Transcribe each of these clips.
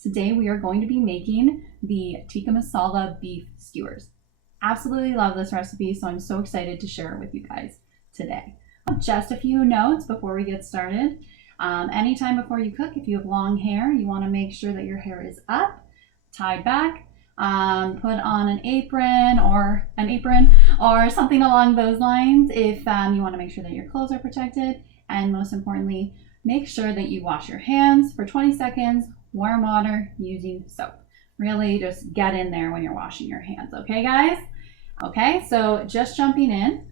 Today we are going to be making the Tikka Masala Beef Skewers. Absolutely love this recipe, so I'm so excited to share it with you guys today. Just a few notes before we get started. Anytime before you cook, if you have long hair, you want to make sure that your hair is up, tied back. Put on an apron or something along those lines if you want to make sure that your clothes are protected. And most importantly, make sure that you wash your hands for 20 seconds, warm water, using soap. Really just get in there when you're washing your hands. Okay, guys? Okay, so just jumping in.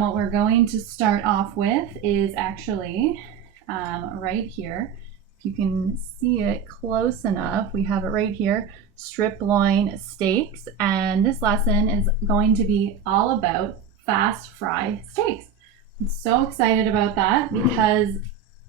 What we're going to start off with is actually right here. If you can see it close enough, we have it right here, strip loin steaks. And this lesson is going to be all about fast fry steaks. I'm so excited about that because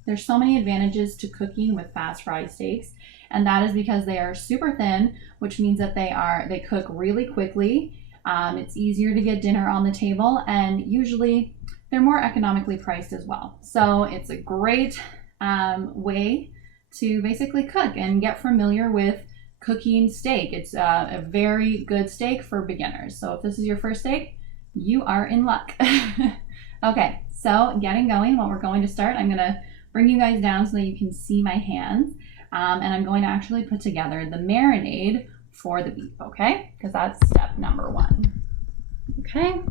there's so many advantages to cooking with fast fry steaks. And that is because they are super thin, which means that they cook really quickly. It's easier to get dinner on the table, and usually they're more economically priced as well. So it's a great way to basically cook and get familiar with cooking steak. It's a very good steak for beginners. So if this is your first steak, you are in luck. Okay, so getting going, what we're going to start, I'm gonna bring you guys down so that you can see my hands. And I'm going to actually put together the marinade for the beef, okay? Because that's step number one. Okay,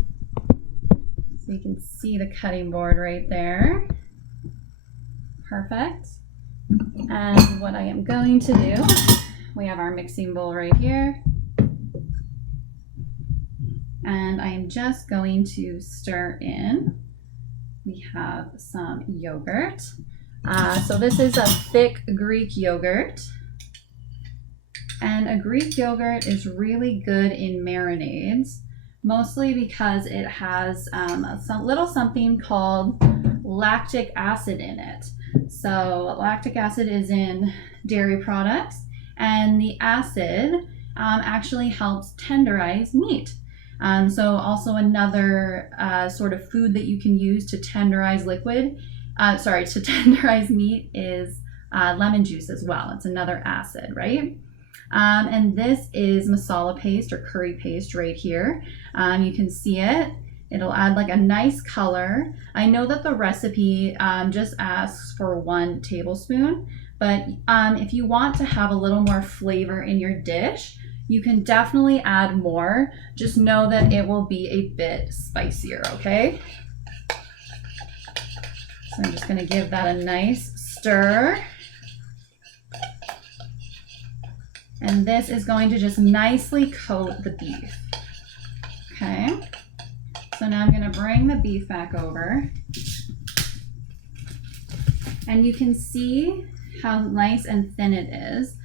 so you can see the cutting board right there. Perfect. And what I am going to do, we have our mixing bowl right here. And I am just going to stir in. We have some yogurt. So this is a thick Greek yogurt. And a Greek yogurt is really good in marinades, mostly because it has a little something called lactic acid in it. So lactic acid is in dairy products, and the acid actually helps tenderize meat. So also another sort of food that you can use to tenderize to tenderize meat is lemon juice as well. It's another acid, right? And this is masala paste or curry paste right here. You can see it. It'll add like a nice color. I know that the recipe just asks for 1 tablespoon, but if you want to have a little more flavor in your dish, you can definitely add more. Just know that it will be a bit spicier, okay? So I'm just gonna give that a nice stir. And this is going to just nicely coat the beef. Okay, so now I'm gonna bring the beef back over. And you can see how nice and thin it is.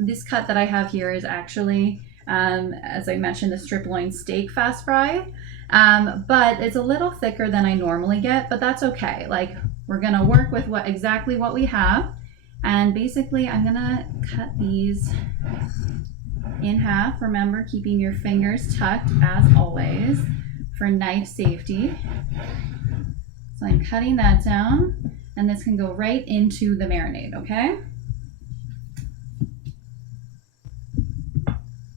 This cut that I have here is actually, as I mentioned, the strip loin steak fast fry. But it's a little thicker than I normally get, but that's okay. Like, we're gonna work with exactly what we have. And basically, I'm gonna cut these in half. Remember, keeping your fingers tucked as always for knife safety. So I'm cutting that down, and this can go right into the marinade, okay?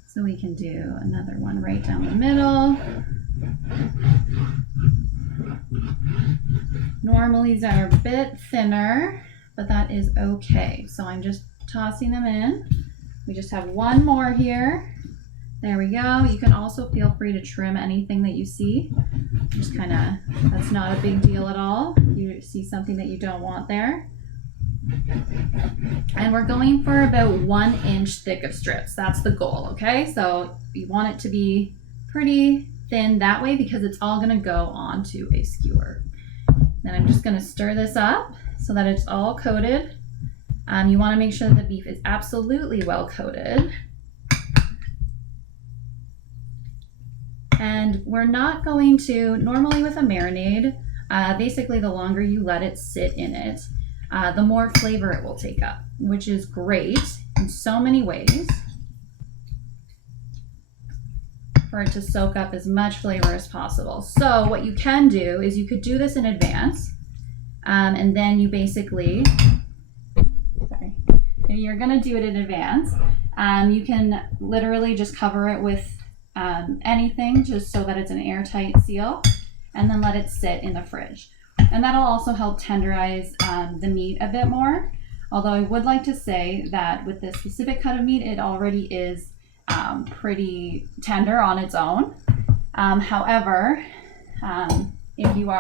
So we can do another one right down the middle. Normally these are a bit thinner, but that is okay. So I'm just tossing them in. We just have one more here. There we go. You can also feel free to trim anything that you see. Just kind of, that's not a big deal at all. You see something that you don't want there. And we're going for about 1 inch thick of strips. That's the goal, okay? So you want it to be pretty thin that way because it's all gonna go onto a skewer. Then I'm just gonna stir this up so that it's all coated. You wanna make sure that the beef is absolutely well coated. And we're not going to, normally with a marinade, basically the longer you let it sit in it, the more flavor it will take up, which is great in so many ways for it to soak up as much flavor as possible. So what you can do is you could do this in advance, and then you basically, you're gonna do it in advance, you can literally just cover it with anything just so that it's an airtight seal, and then let it sit in the fridge. And that'll also help tenderize the meat a bit more. Although I would like to say that with this specific cut of meat, it already is pretty tender on its own. However, if you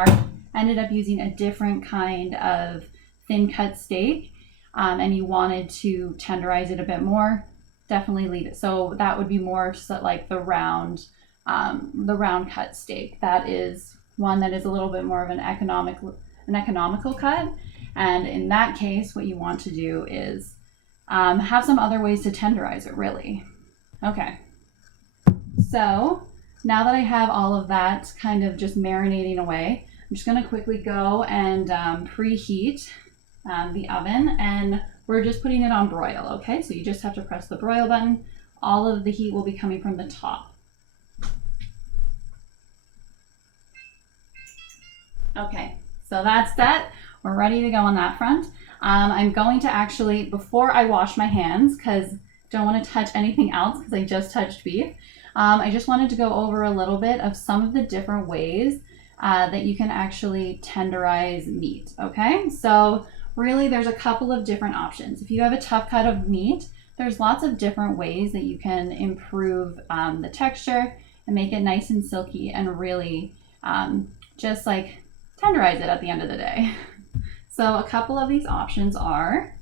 ended up using a different kind of thin cut steak and you wanted to tenderize it a bit more, definitely leave it. So that would be more like the round cut steak. That is one that is a little bit more of an economical cut. And in that case, what you want to do is have some other ways to tenderize it, really. Okay, so now that I have all of that kind of just marinating away, I'm just gonna quickly go and preheat the oven, and we're just putting it on broil, okay? So you just have to press the broil button. All of the heat will be coming from the top. Okay, so that's set. We're ready to go on that front. I'm going to actually, before I wash my hands, because I don't want to touch anything else because I just touched beef, I just wanted to go over a little bit of some of the different ways that you can actually tenderize meat, okay? So really there's a couple of different options. If you have a tough cut of meat, there's lots of different ways that you can improve the texture and make it nice and silky and really just like tenderize it at the end of the day. So a couple of these options are,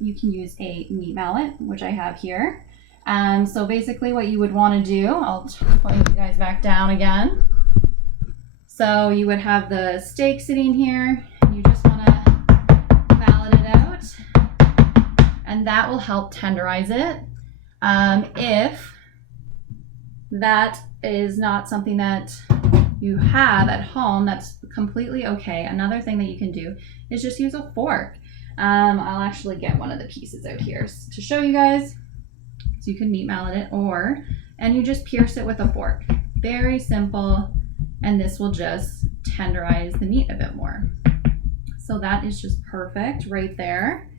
you can use a meat mallet, which I have here. So basically what you would want to do, I'll point you guys back down again. So you would have the steak sitting here, and you just want to mallet it out, and that will help tenderize it. If that is not something that you have at home, that's completely okay. Another thing that you can do is just use a fork. I'll actually get one of the pieces out here to show you guys. So you can meat mallet it, and you just pierce it with a fork. Very simple, and this will just tenderize the meat a bit more. So that is just perfect right there.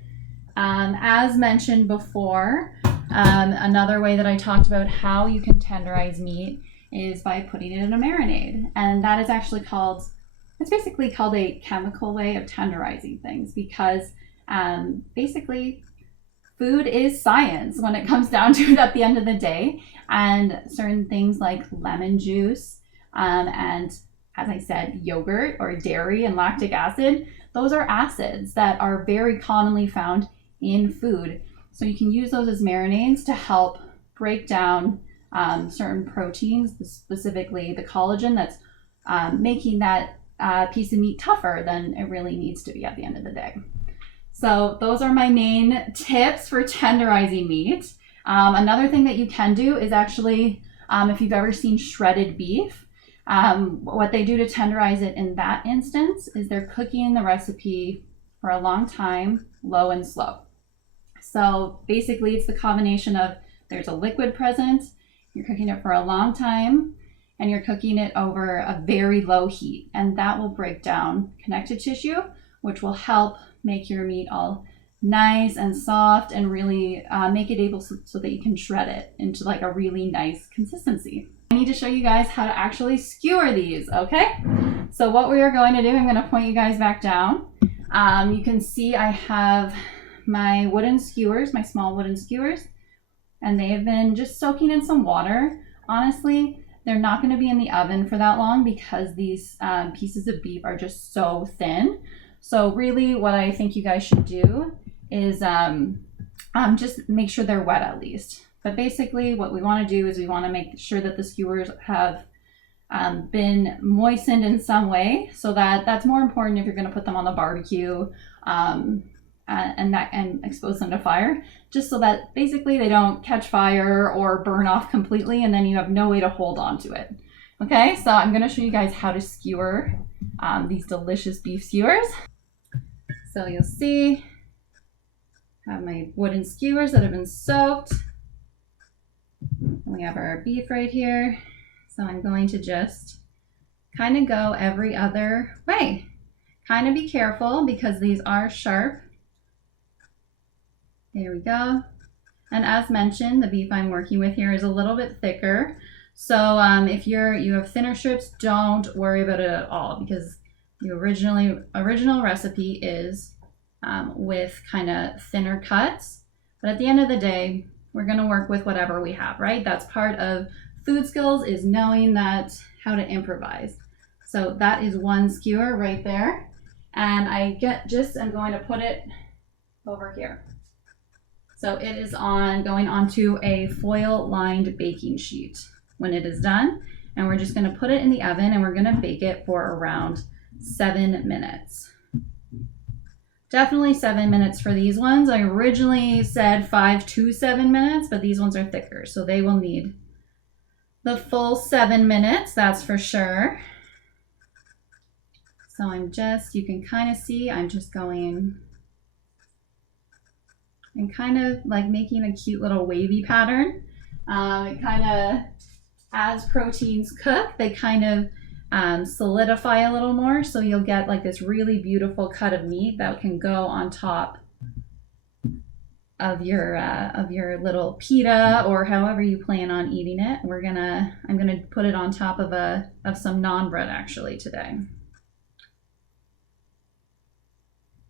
As mentioned before, another way that I talked about how you can tenderize meat is by putting it in a marinade. And that is actually it's basically called a chemical way of tenderizing things, because basically food is science when it comes down to it at the end of the day. And certain things like lemon juice and, as I said, yogurt or dairy and lactic acid, those are acids that are very commonly found in food. So you can use those as marinades to help break down certain proteins, specifically the collagen that's making that piece of meat tougher than it really needs to be at the end of the day. So those are my main tips for tenderizing meat. Another thing that you can do is actually, if you've ever seen shredded beef, what they do to tenderize it in that instance is they're cooking the recipe for a long time, low and slow. So basically it's the combination of there's a liquid present, you're cooking it for a long time, and you're cooking it over a very low heat, and that will break down connective tissue, which will help make your meat all nice and soft and really make it able so that you can shred it into like a really nice consistency. I need to show you guys how to actually skewer these, okay? So what we are going to do, I'm going to point you guys back down. You can see I have my wooden skewers, my small wooden skewers, and they have been just soaking in some water. Honestly, they're not going to be in the oven for that long because these pieces of beef are just so thin. So really what I think you guys should do is just make sure they're wet at least. But basically what we want to do is we want to make sure that the skewers have been moistened in some way, so that's more important if you're going to put them on the barbecue and expose them to fire, just so that basically they don't catch fire or burn off completely and then you have no way to hold on to it. Okay, so I'm going to show you guys how to skewer these delicious beef skewers. So you'll see I have my wooden skewers that have been soaked. And we have our beef right here. So I'm going to just kind of go every other way. Kind of be careful because these are sharp. There we go. And as mentioned, the beef I'm working with here is a little bit thicker. So if you have thinner strips, don't worry about it at all, because the original recipe is with kind of thinner cuts. But at the end of the day, we're going to work with whatever we have, right? That's part of food skills, is knowing that how to improvise. So that is one skewer right there. And I'm going to put it over here. So it is going onto a foil lined baking sheet when it is done. And we're just going to put it in the oven and we're going to bake it for around 7 minutes. Definitely 7 minutes for these ones. I originally said 5 to 7 minutes, but these ones are thicker, so they will need the full 7 minutes, that's for sure. So you can kind of see, I'm just going and kind of like making a cute little wavy pattern. It kind of, as proteins cook, they kind of solidify a little more, so you'll get like this really beautiful cut of meat that can go on top of your little pita, or however you plan on eating it. I'm gonna put it on top of some naan bread actually today.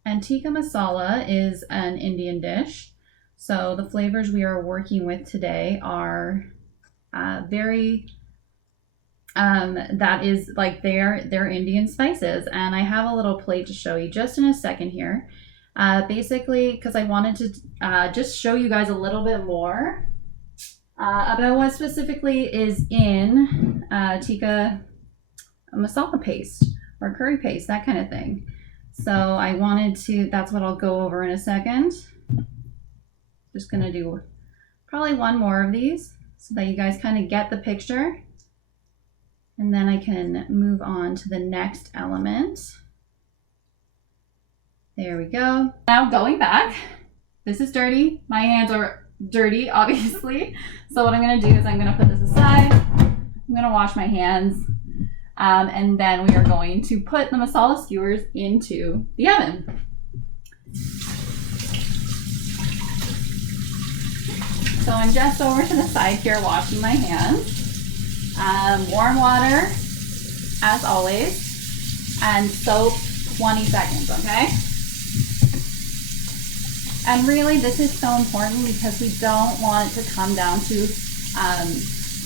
And tikka masala is an Indian dish, so the flavors we are working with today are that is like they're Indian spices, and I have a little plate to show you just in a second here. Basically, because I wanted to just show you guys a little bit more about what specifically is in tikka masala paste or curry paste, that kind of thing. So that's what I'll go over in a second. Just gonna do probably one more of these so that you guys kind of get the picture. And then I can move on to the next element. There we go. Now going back, this is dirty. My hands are dirty, obviously. So what I'm gonna do is I'm gonna put this aside. I'm gonna wash my hands. And then we are going to put the masala skewers into the oven. So I'm just over to the side here washing my hands. Warm water, as always, and soap 20 seconds, okay? And really, this is so important because we don't want it to come down to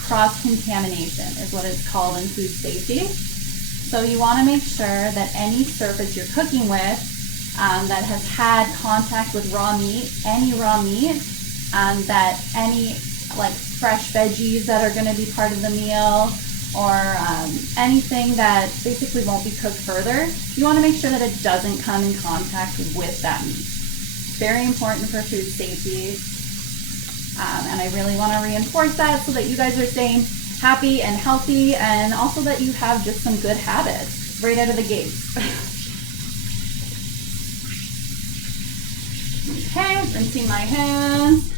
cross-contamination, is what it's called in food safety. So you want to make sure that any surface you're cooking with that has had contact with raw meat, that any like fresh veggies that are going to be part of the meal, or anything that basically won't be cooked further, you want to make sure that it doesn't come in contact with that meat. Very important for food safety, and I really want to reinforce that so that you guys are staying happy and healthy, and also that you have just some good habits right out of the gate. Okay, rinsing my hands.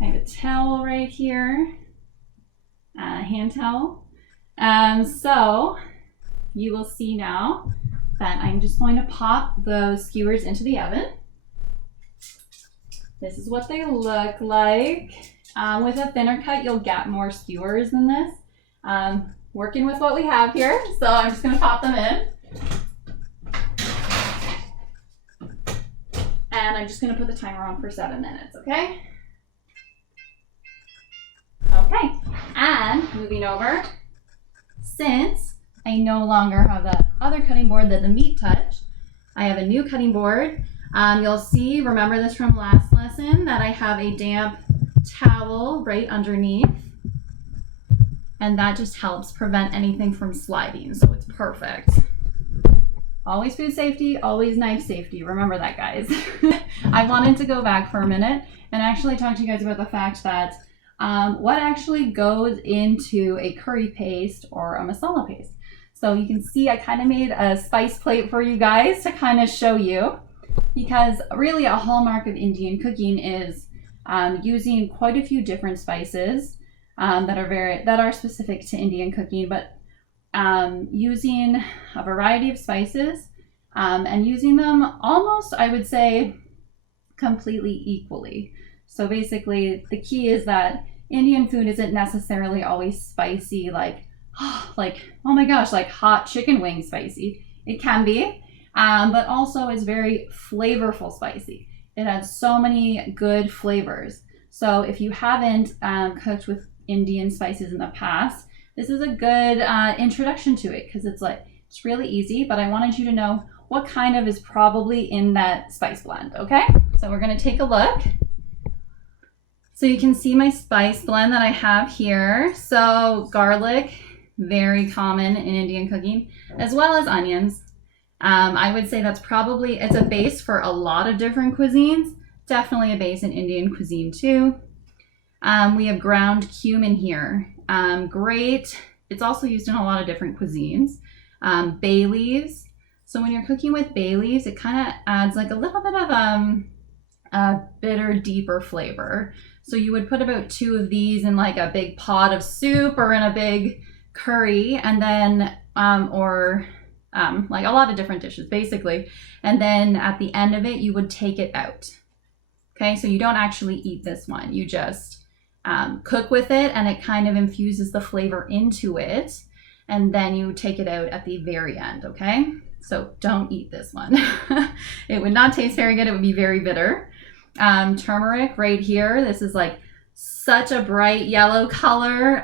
I have a towel right here, a hand towel. So you will see now that I'm just going to pop those skewers into the oven. This is what they look like. With a thinner cut, you'll get more skewers than this. Working with what we have here, so I'm just going to pop them in. And I'm just going to put the timer on for 7 minutes, okay? Okay, and moving over, since I no longer have that other cutting board that the meat touched, I have a new cutting board. You'll see, remember this from last lesson, that I have a damp towel right underneath, and that just helps prevent anything from sliding, so it's perfect. Always food safety, always knife safety. Remember that, guys. I wanted to go back for a minute and actually talk to you guys about the fact that what actually goes into a curry paste or a masala paste. So you can see I kind of made a spice plate for you guys to kind of show you, because really a hallmark of Indian cooking is using quite a few different spices that are specific to Indian cooking, but using a variety of spices and using them almost, I would say, completely equally. So basically the key is that Indian food isn't necessarily always spicy, like oh my gosh, like hot chicken wing spicy. It can be, but also it's very flavorful spicy. It has so many good flavors. So if you haven't cooked with Indian spices in the past, this is a good introduction to it, because it's really easy, but I wanted you to know what kind of is probably in that spice blend, okay? So we're gonna take a look. So you can see my spice blend that I have here. So garlic, very common in Indian cooking, as well as onions. I would say it's a base for a lot of different cuisines. Definitely a base in Indian cuisine too. We have ground cumin here. Great. It's also used in a lot of different cuisines. Bay leaves. So when you're cooking with bay leaves, it kind of adds like a little bit of a bitter, deeper flavor. So you would put about 2 of these in like a big pot of soup or in a big curry, and then like a lot of different dishes basically. And then at the end of it, you would take it out. Okay, so you don't actually eat this one. You just cook with it, and it kind of infuses the flavor into it. And then you take it out at the very end, okay? So don't eat this one. It would not taste very good. It would be very bitter. Turmeric right here. This is like such a bright yellow color.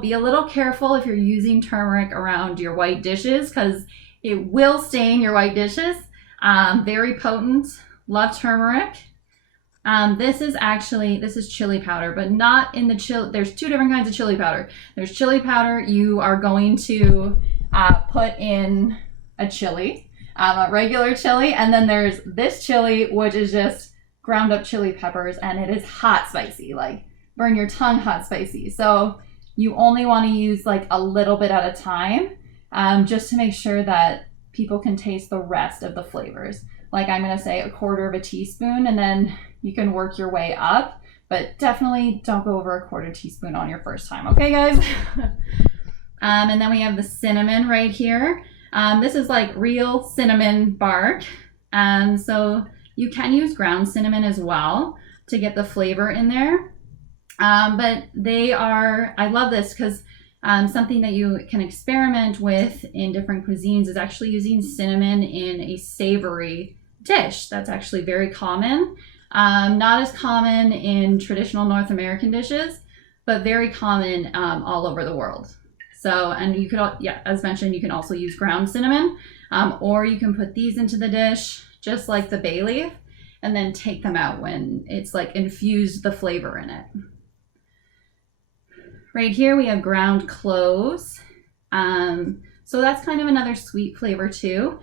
Be a little careful if you're using turmeric around your white dishes, because it will stain your white dishes. Very potent. Love turmeric. This is chili powder, but not in the chili. There's 2 different kinds of chili powder. There's chili powder you are going to put in a chili, a regular chili, and then there's this chili, which is just ground up chili peppers, and it is hot spicy, like burn your tongue hot spicy. So you only want to use like a little bit at a time, just to make sure that people can taste the rest of the flavors. Like I'm going to say 1/4 teaspoon, and then you can work your way up, but definitely don't go over 1/4 teaspoon on your first time. Okay, guys? And then we have the cinnamon right here. This is like real cinnamon bark. So you can use ground cinnamon as well to get the flavor in there. But I love this because something that you can experiment with in different cuisines is actually using cinnamon in a savory dish. That's actually very common. Not as common in traditional North American dishes, but very common all over the world. So, and you could, as mentioned, you can also use ground cinnamon, or you can put these into the dish, just like the bay leaf, and then take them out when it's like infused the flavor in it. Right here we have ground cloves. So that's kind of another sweet flavor too.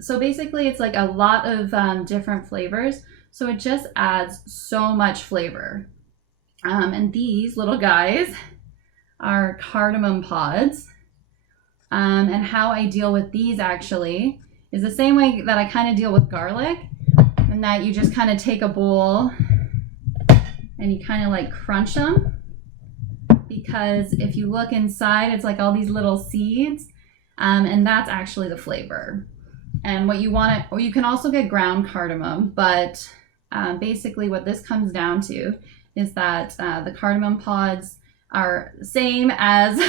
So basically it's like a lot of different flavors. So it just adds so much flavor. And these little guys are cardamom pods. And how I deal with these actually is the same way that I kind of deal with garlic, and that you just kind of take a bowl and you kind of like crunch them, because if you look inside, it's like all these little seeds, and that's actually the flavor. And what you want or you can also get ground cardamom, but basically what this comes down to is that the cardamom pods are same as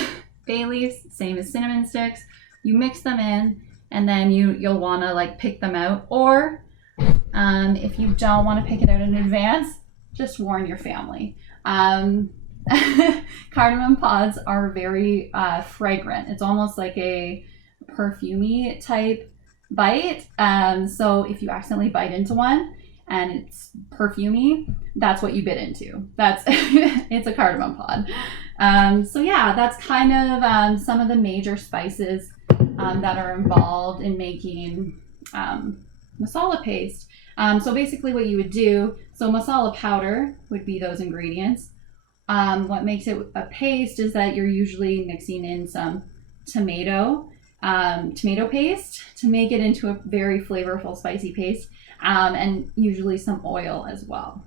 bay leaves, same as cinnamon sticks. You mix them in, and then you'll want to like pick them out, or if you don't want to pick it out in advance, just warn your family. Cardamom pods are very fragrant. It's almost like a perfumey type bite. So if you accidentally bite into one and it's perfumey, that's what you bit into. It's a cardamom pod. So yeah, that's kind of some of the major spices that are involved in making masala paste. So basically what you would do, so masala powder would be those ingredients. What makes it a paste is that you're usually mixing in some tomato paste to make it into a very flavorful spicy paste, and usually some oil as well,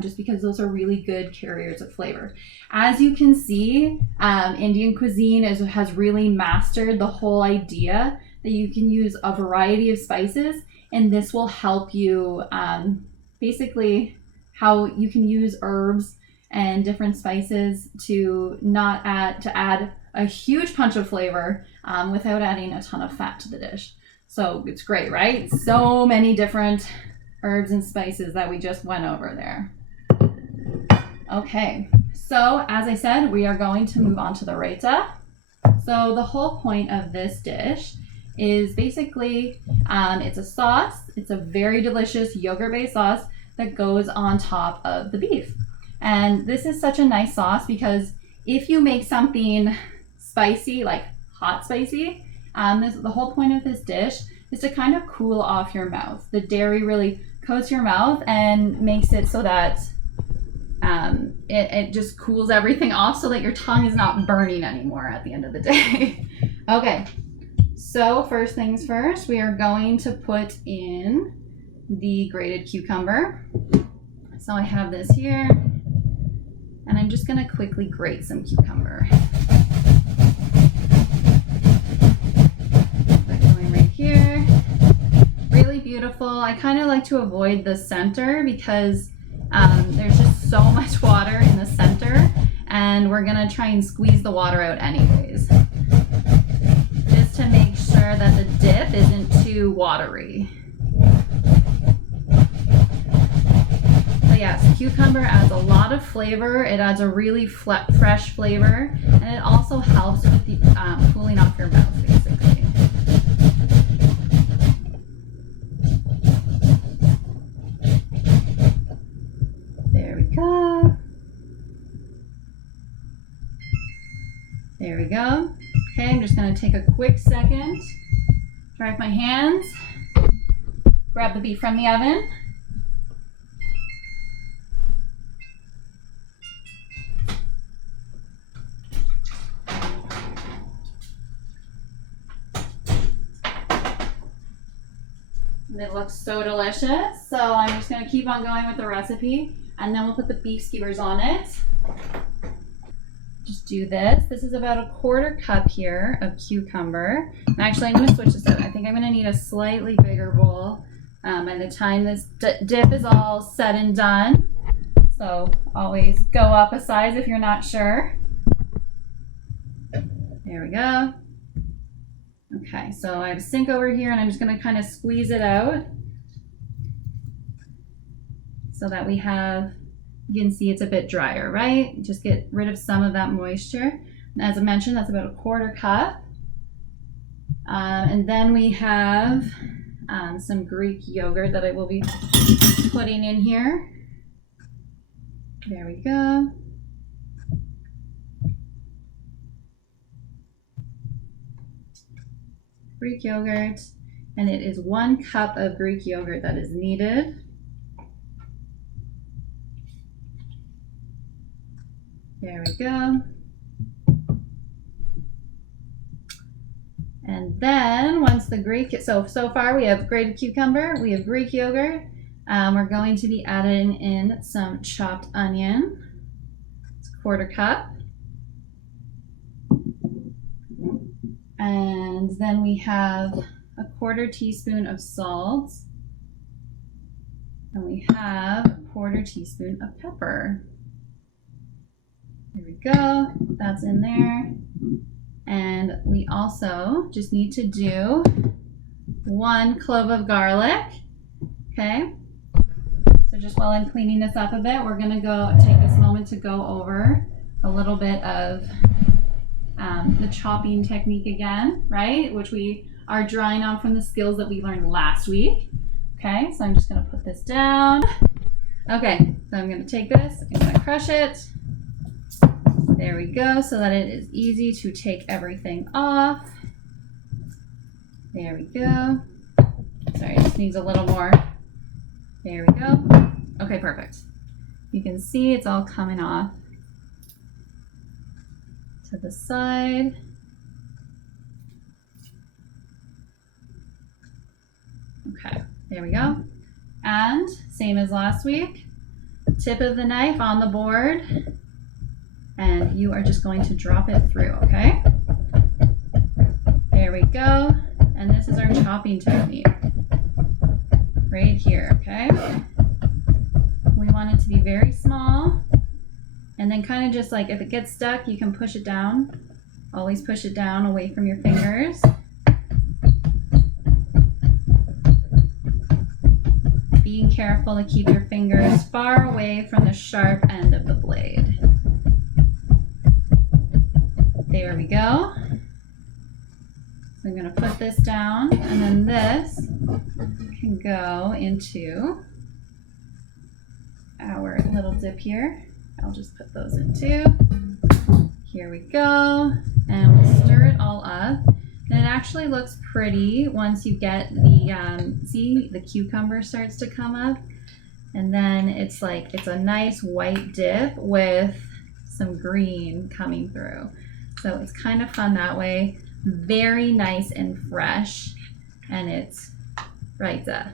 just because those are really good carriers of flavor. As you can see, Indian cuisine has really mastered the whole idea that you can use a variety of spices and this will help you basically how you can use herbs and different spices to add a huge punch of flavor without adding a ton of fat to the dish. So it's great, right? So many different herbs and spices that we just went over there. Okay, so as I said, we are going to move on to the Raita. So the whole point of this dish is basically, it's a sauce. It's a very delicious yogurt-based sauce that goes on top of the beef. And this is such a nice sauce because if you make something spicy, like hot spicy, the whole point of this dish is to kind of cool off your mouth. The dairy really coats your mouth and makes it so that it just cools everything off so that your tongue is not burning anymore at the end of the day. Okay, so first things first, we are going to put in the grated cucumber. So I have this here, and I'm just gonna quickly grate some cucumber. Going right here, really beautiful. I kind of like to avoid the center because there's just so much water in the center, and we're gonna try and squeeze the water out anyways, just to make sure that the dip isn't too watery. But yes, cucumber adds a lot of flavor. It adds a really fresh flavor, and it also helps with the cooling off your mouth, basically. There we go. There we go. Okay, I'm just gonna take a quick second, dry off my hands, grab the beef from the oven. It looks so delicious. So I'm just gonna keep on going with the recipe, and then we'll put the beef skewers on it. Just do this. This is about a 1/4 cup here of cucumber. And actually, I'm gonna switch this out. I think I'm gonna need a slightly bigger bowl by the time this dip is all said and done. So always go up a size if you're not sure. There we go. Okay, so I have a sink over here, and I'm just gonna kind of squeeze it out so that we have, you can see it's a bit drier, right? Just get rid of some of that moisture. And as I mentioned, that's about a 1/4 cup. And then we have some Greek yogurt that I will be putting in here. There we go. Greek yogurt, and it is 1 cup of Greek yogurt that is needed. There we go. And then once the Greek, so far we have grated cucumber, we have Greek yogurt. We're going to be adding in some chopped onion. It's 1/4 cup. And then we have a 1/4 teaspoon of salt. And we have a 1/4 teaspoon of pepper. There we go, that's in there. And we also just need to do 1 clove of garlic, okay? So just while I'm cleaning this up a bit, we're gonna take this moment to go over a little bit of the chopping technique again, right? Which we are drawing on from the skills that we learned last week. Okay, so I'm just gonna put this down. Okay, so I'm gonna take this, I'm gonna crush it. There we go, so that it is easy to take everything off. There we go. Sorry, it just needs a little more. There we go. Okay, perfect. You can see it's all coming off to the side. Okay, there we go. And same as last week, tip of the knife on the board, and you are just going to drop it through, okay? There we go. And this is our chopping technique. right here, okay? We want it to be very small, and then kind of just like if it gets stuck, you can push it down. Always push it down away from your fingers. Being careful to keep your fingers far away from the sharp end of the blade. There we go. So I'm going to put this down, and then this can go into our little dip here. I'll just put those in too. Here we go, and we'll stir it all up. And it actually looks pretty once you get the, see, the cucumber starts to come up. And then it's like, it's a nice white dip with some green coming through. So it's kind of fun that way. Very nice and fresh. And it's Raita,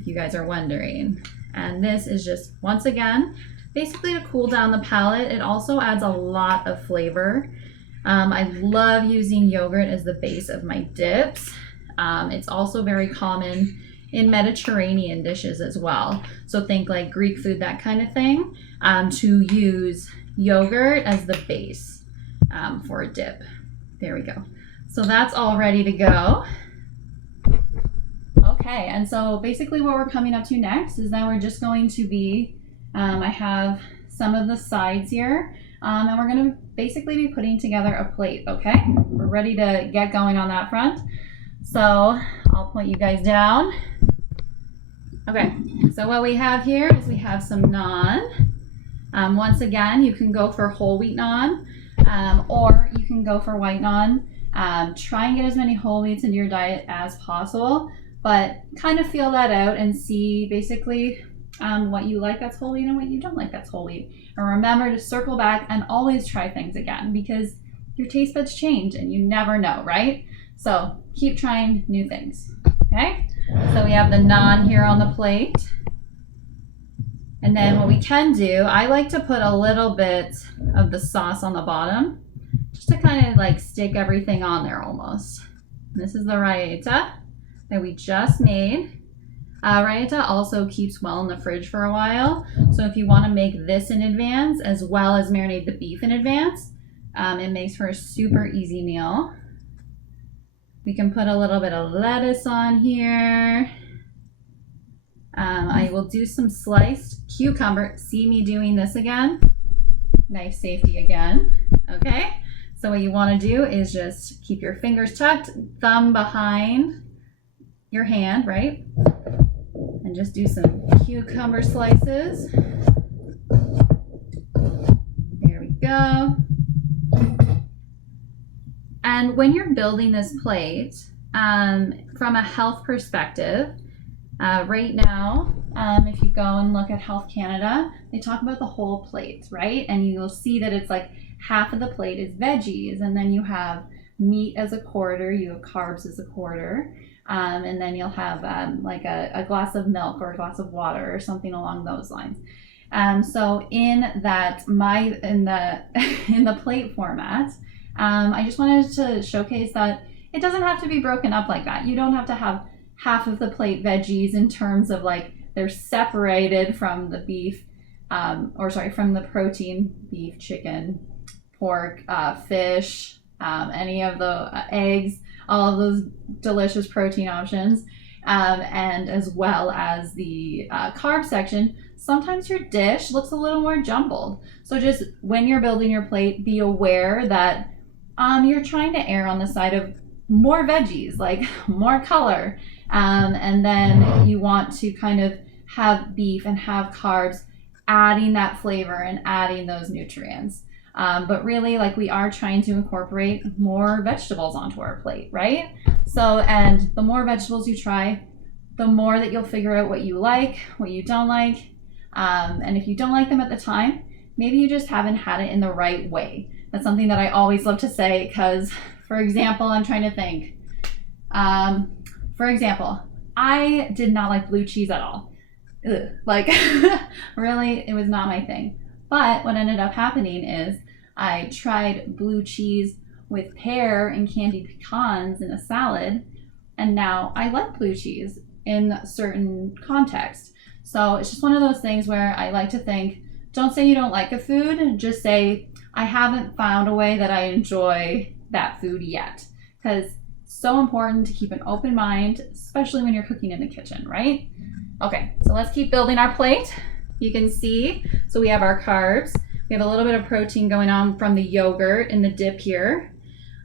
if you guys are wondering. And this is just, once again, basically to cool down the palate. It also adds a lot of flavor. I love using yogurt as the base of my dips. It's also very common in Mediterranean dishes as well. So think like Greek food, that kind of thing, to use yogurt as the base for a dip. There we go. So that's all ready to go. Okay, and so basically what we're coming up to next is that we're just going to be, I have some of the sides here, and we're going to basically be putting together a plate, okay? We're ready to get going on that front. So I'll point you guys down. Okay, so what we have here is we have some naan. Once again, you can go for whole wheat naan, or you can go for white naan. Try and get as many whole wheats into your diet as possible, but kind of feel that out and see basically what you like that's whole wheat and what you don't like that's whole wheat. And remember to circle back and always try things again, because your taste buds change and you never know, right? So keep trying new things, okay? So we have the naan here on the plate. And then what we can do, I like to put a little bit of the sauce on the bottom, just to kind of like stick everything on there almost. And this is the raita that we just made. Raita also keeps well in the fridge for a while. So if you want to make this in advance, as well as marinate the beef in advance, it makes for a super easy meal. We can put a little bit of lettuce on here. I will do some sliced cucumber. See me doing this again? Knife safety again. Okay, so what you want to do is just keep your fingers tucked, thumb behind your hand, right? And just do some cucumber slices. There we go. And when you're building this plate, from a health perspective, right now, if you go and look at Health Canada, they talk about the whole plate, right? And you'll see that it's like half of the plate is veggies, and then you have meat as a quarter, you have carbs as a quarter, and then you'll have like a glass of milk or a glass of water or something along those lines. So in that, in the plate format, I just wanted to showcase that it doesn't have to be broken up like that. You don't have to have half of the plate veggies in terms of like they're separated from the beef, from the protein, beef, chicken, pork, fish, any of the eggs, all of those delicious protein options, and as well as the carb section. Sometimes your dish looks a little more jumbled. So just when you're building your plate, be aware that you're trying to err on the side of more veggies, like more color. And then you want to kind of have beef and have carbs, adding that flavor and adding those nutrients. But really, like, we are trying to incorporate more vegetables onto our plate, right? So, and the more vegetables you try, the more that you'll figure out what you like, what you don't like. And if you don't like them at the time, maybe you just haven't had it in the right way. That's something that I always love to say, because, for example, I'm trying to think. For example, I did not like blue cheese at all. Ugh. Like, really, it was not my thing. But what ended up happening is I tried blue cheese with pear and candied pecans in a salad, and now I like blue cheese. in certain context. So it's just one of those things where I like to think, don't say you don't like a food, just say, I haven't found a way that I enjoy that food yet. Because it's so important to keep an open mind, especially when you're cooking in the kitchen, right? Okay, so let's keep building our plate. You can see, so we have our carbs. We have a little bit of protein going on from the yogurt in the dip here.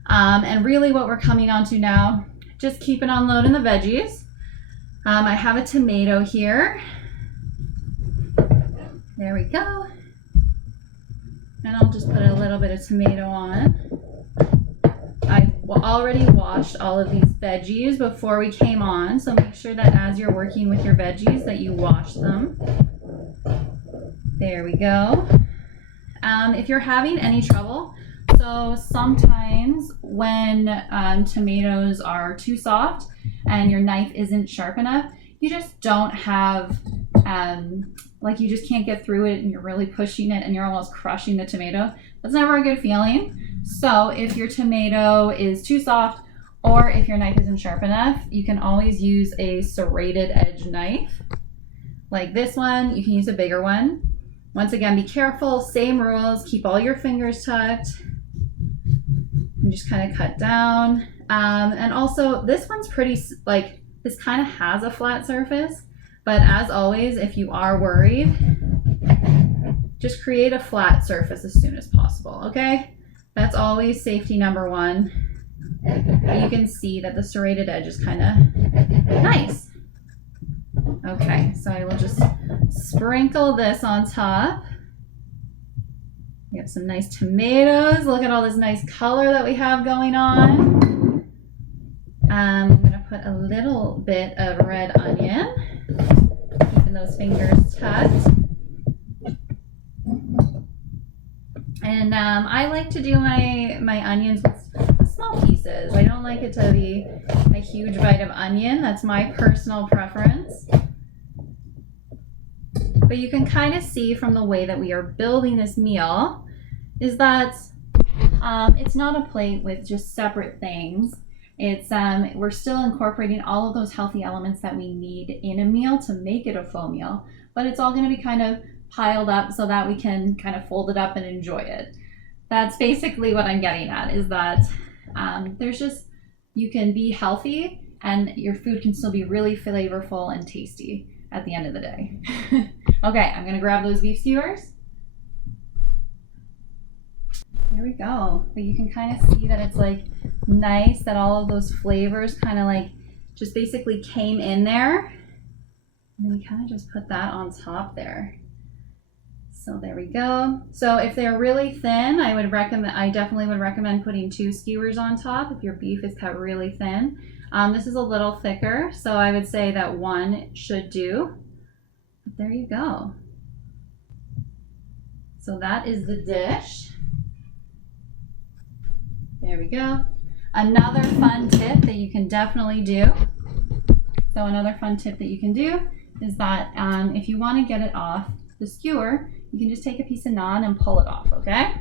And really what we're coming on to now, just keep it on loading the veggies. I have a tomato here. There we go. And I'll just put a little bit of tomato on. I already washed all of these veggies before we came on, so make sure that as you're working with your veggies that you wash them. There we go. If you're having any trouble, so sometimes when tomatoes are too soft and your knife isn't sharp enough, you just don't have, like you just can't get through it and you're really pushing it and you're almost crushing the tomato. That's never a good feeling. So if your tomato is too soft or if your knife isn't sharp enough, you can always use a serrated edge knife. Like this one, you can use a bigger one. Once again, be careful, same rules, keep all your fingers tucked. And just kind of cut down. And also this one's pretty, like this kind of has a flat surface, but as always, if you are worried, just create a flat surface as soon as possible, okay? That's always safety number one. But you can see that the serrated edge is kind of nice. Okay, so I will just sprinkle this on top. We have some nice tomatoes. Look at all this nice color that we have going on. I'm gonna put a little bit of red onion, keeping those fingers tucked. And I like to do my onions with small pieces. I don't like it to be a huge bite of onion. That's my personal preference. But you can kind of see from the way that we are building this meal is that it's not a plate with just separate things. It's we're still incorporating all of those healthy elements that we need in a meal to make it a full meal, but it's all going to be kind of piled up so that we can kind of fold it up and enjoy it. That's basically what I'm getting at, is that there's just, you can be healthy and your food can still be really flavorful and tasty at the end of the day. Okay, I'm gonna grab those beef skewers. There we go. But you can kind of see that it's like nice that all of those flavors kind of like just basically came in there. And then we kind of just put that on top there. So there we go. So if they're really thin, I definitely would recommend putting 2 skewers on top if your beef is cut really thin. This is a little thicker, so I would say that 1 should do. But there you go. So that is the dish. There we go. Another fun tip that you can definitely do. So another fun tip that you can do is that if you want to get it off the skewer, you can just take a piece of naan and pull it off, okay?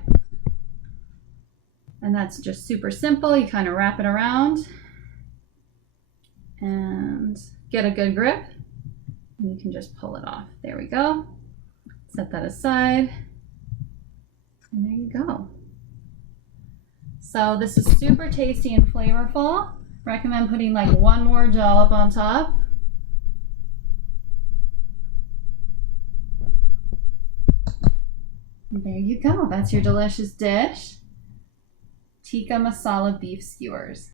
And that's just super simple. You kind of wrap it around and get a good grip, and you can just pull it off. There we go. Set that aside, and there you go. So this is super tasty and flavorful. Recommend putting like 1 more dollop on top. And there you go. That's your delicious dish. Tikka Masala Beef Skewers.